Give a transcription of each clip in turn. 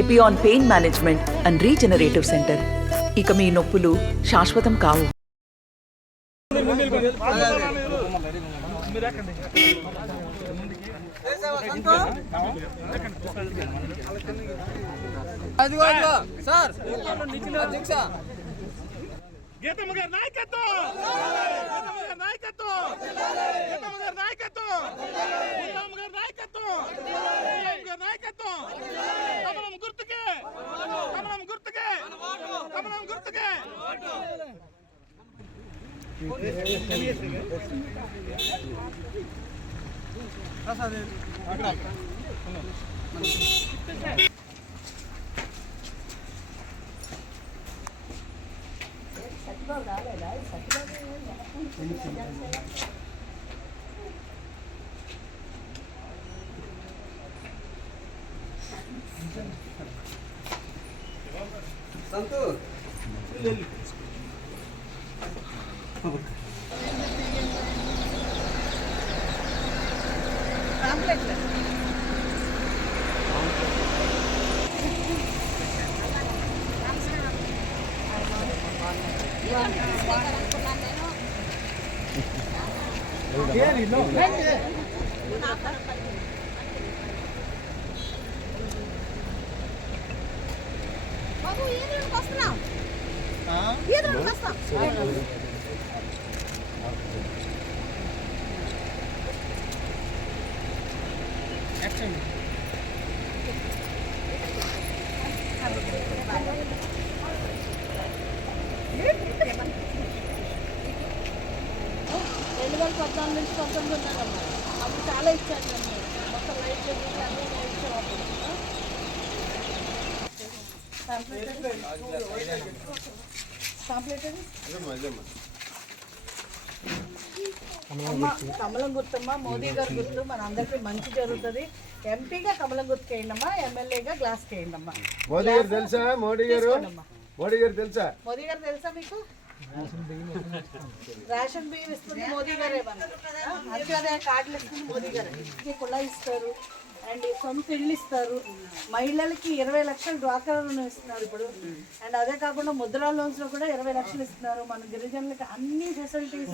Epione pain management and regenerative centre. ఇక మీ నొప్పులు శాశ్వతం కావు. గీతమ్మ గారి నాయకత్వం, నాయకత్వం, గీతమ్మ గారి నాయకత్వం, గీతమ్మ గారి నాయకత్వం, నాయకత్వం. కమలం గుర్తుకే, కమలం గుర్తుకే, కమలం గుర్తుకే. సంతు నుంచి 19 ఉన్నారమ్మా. అప్పుడు చాలా ఇచ్చాను నేను, మొత్తం లైట్ కమలం గుర్తమ్మా. మోదీ గారు గుర్తు మన అందరికీ మంచి జరుగుతుంది. ఎంపీగా కమలం గుర్తు వేయండమ్మా, ఎమ్మెల్యేగా గ్లాస్ వేయండమ్మా. మోదీ గారు తెలుసా? మోదీ గారు తెలుసా? మోదీ గారు తెలుసా మీకు? రేషన్ బియ్యం ఇస్తుంది మోదీ గారే, అంతే కార్డులు ఇస్తుంది మోదీ గారు. ఇంటికి కుళా ఇస్తారు అండ్ సొంత ఇల్లు ఇస్తారు. మహిళలకి 20 లక్షలు డ్వాక్రా రుణం ఇస్తున్నారు ఇప్పుడు. అండ్ అదే కాకుండా ముద్రా లోన్స్ లో కూడా 20 లక్షలు ఇస్తున్నారు. మన గిరిజనులకి అన్ని ఫెసిలిటీస్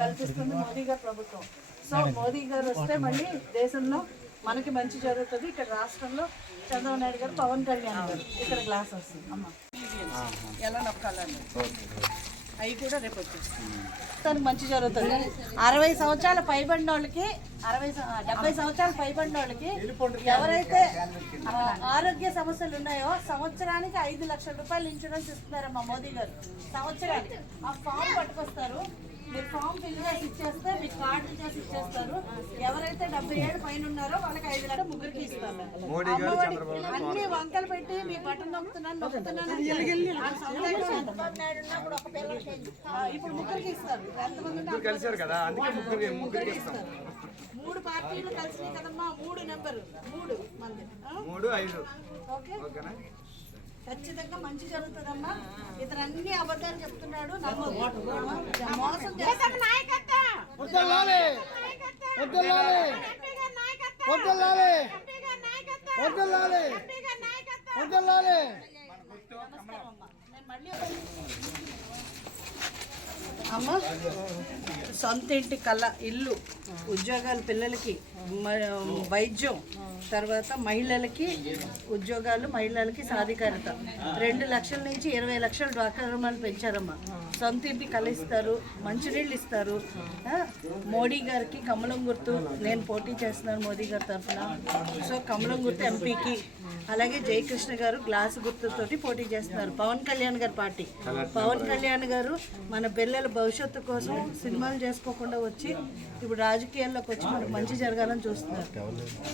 కల్పిస్తుంది మోదీ గారు ప్రభుత్వం. సో మోదీ గారు వస్తే మళ్ళీ దేశంలో మనకి మంచి జరుగుతుంది. ఇక్కడ రాష్ట్రంలో చంద్రబాబు నాయుడు గారు, పవన్ కళ్యాణ్ గారు ఇక్కడ గ్లాస్ వస్తుంది అమ్మ. ఎలా నొక్కాలండి అవి కూడా రేపు వచ్చేస్తుంది. తనకు మంచి జరుగుతుంది. 60 సంవత్సరాల పైబడిన వాళ్ళకి, 70 సంవత్సరాలు పైబడిన వాళ్ళకి ఎవరైతే ఆరోగ్య సమస్యలు ఉన్నాయో సంవత్సరానికి 5 లక్షల రూపాయలు ఇన్సూరెన్స్ ఇస్తున్నారమ్మా మోదీ గారు. సంవత్సరానికి ఆ ఫామ్ పట్టుకొస్తారు, మీరు ఫామ్ ఫిల్ చేసి ఇచ్చేస్తే మీకు కార్డు చేసి ఇచ్చేస్తారు. ఎవరైతే 70 ఏళ్ళ పైన ఉన్నారో వాళ్ళకి 5 లక్షలు ముగ్గురికి ఇస్తారు. అన్ని వంకలు పెట్టి మీ బటన్ నొక్కుతున్నాను ఇప్పుడు ముగ్గురికి ఇస్తారు. ఎంతమంది కలిసారు కదా, అందుకే ముగ్గురికి ఇస్తారు. 3 పార్టీలు కలిసినాయి కదమ్మా, 3 నెంబరు 3 మంది 3 5. ఓకేనా? ఖచ్చితంగా మంచి జరుగుతుందమ్మా. ఇతను అన్ని అబద్ధాలు చెప్తున్నాడు, మోసం చేస్తాడు. అమ్మ సొంత ఇంటి కళ, ఇల్లు, ఉద్యోగాలు పిల్లలకి, వైద్యం, తర్వాత మహిళలకి ఉద్యోగాలు, మహిళలకి సాధికారత. 2 లక్షల నుంచి 20 లక్షల డ్వాక్రా రుణాలు పెంచారమ్మా. సొంత ఇంటి కళ ఇస్తారు, మంచినీళ్ళు ఇస్తారు. మోడీ గారికి కమలం గుర్తు, నేను పోటీ చేస్తున్నాను మోదీ గారి తరఫున. సో కమలం గుర్తు ఎంపీకి. అలాగే జయకృష్ణ గారు గ్లాస్ గుర్తుతోటి పోటీ చేస్తున్నారు. పవన్ కళ్యాణ్ గారి పార్టీ. పవన్ కళ్యాణ్ గారు మన పిల్లల భవిష్యత్తు కోసం సినిమాలు చేసుకోకుండా వచ్చి ఇప్పుడు రాజకీయాల్లోకి వచ్చి మనకు మంచి జరగాలని చూస్తున్నారు.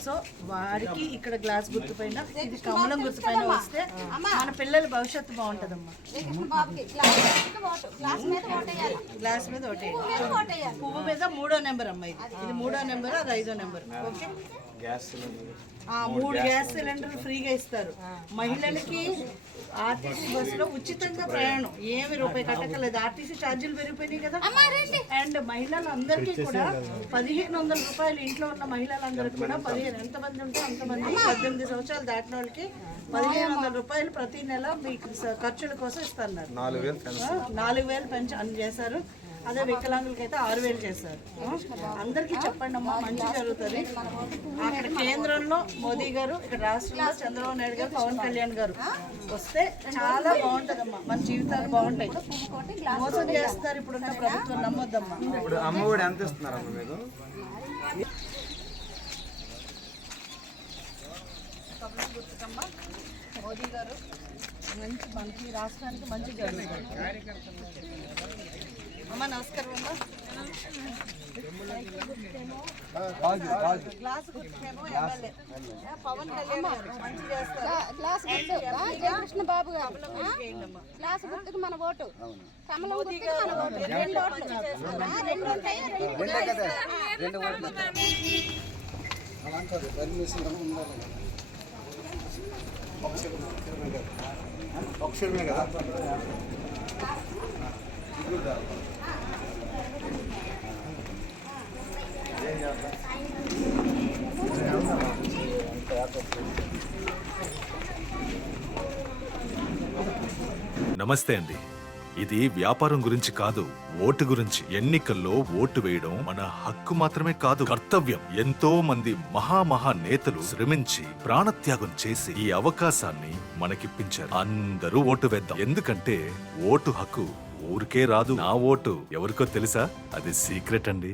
సో వారికి ఇక్కడ గ్లాస్ గుర్తు పైన, ఇది కమలం గుర్తు పైన వస్తే మన పిల్లల భవిష్యత్తు బాగుంటుందమ్మా. గ్లాస్ మీద ఒకటి, పువ్వు మీద 3వ నెంబర్ అమ్మా. ఇది 3వ నెంబర్, అది 5వ నెంబర్. ఓకే, 3 గ్యాస్ సిలిండర్లు ఫ్రీగా ఇస్తారు. మహిళలకి ఆర్టీసీ బస్సులో ఉచితంగా ప్రయాణం, ఏమి రూపాయి కట్టకలేదు. ఆర్టీసీ ఛార్జీలు పెరిగిపోయినాయి కదా. అండ్ మహిళలందరికీ కూడా 1500 రూపాయలు, ఇంట్లో ఉన్న మహిళలందరికీ కూడా 15, ఎంతమంది ఉంటే అంతమంది, 18 సంవత్సరాలు దాటిన వాళ్ళకి 1500 రూపాయలు ప్రతి నెల మీకు ఖర్చుల కోసం ఇస్తున్నారు. 4000 పెన్షన్ చేశారు. అదే వికలాంగులకి అయితే 6000 చేశారు. అందరికీ చెప్పండి అమ్మా, మంచి జరుగుతుంది. అక్కడ కేంద్రంలో మోదీ గారు, ఇక్కడ రాష్ట్రంలో చంద్రబాబు నాయుడు గారు, పవన్ కళ్యాణ్ గారు వస్తే చాలా బాగుంటుందమ్మా, మన జీవితాలు బాగుంటాయి. మోసం చేస్తారు ఇప్పుడున్న ప్రభుత్వం, నమ్మొద్దమ్మా. ఇప్పుడు అమ్మఒడి ఎంత ఇస్తున్నారమ్మా మీకు? కమలం గుర్తుకమ్మ, మోదీ గారు మంచి మనకి రాష్ట్రానికి మంచి జరుగుతుంది. అమ్మ నమస్కారం అమ్మ. గ్లాస్ గుర్తుకేమో ఎమ్మెల్యే పవన్ కళ్యాణ్ గారు మంచి చేస్తారు. గ్లాస్ గుర్తు కృష్ణ బాబు గారు గ్లాస్ గుర్తుకు మన ఓటు, కమలం గుర్తుకు మన ఓటు. రెండు ఓట్లు రెండు ఉంటాయి, రెండు ఓట్లు. నమస్తే అండి. ఇది వ్యాపారం గురించి కాదు, ఓటు గురించి. ఎన్నికల్లో ఓటు వేయడం మన హక్కు మాత్రమే కాదు, కర్తవ్యం. ఎంతో మంది మహా నేతలు శ్రమించి ప్రాణత్యాగం చేసి ఈ అవకాశాన్ని మనకిప్పించారు. అందరూ ఓటు వేద్దాం, ఎందుకంటే ఓటు హక్కు ఊరికే రాదు. నా ఓటు ఎవరికో తెలుసా? అది సీక్రెట్ అండి.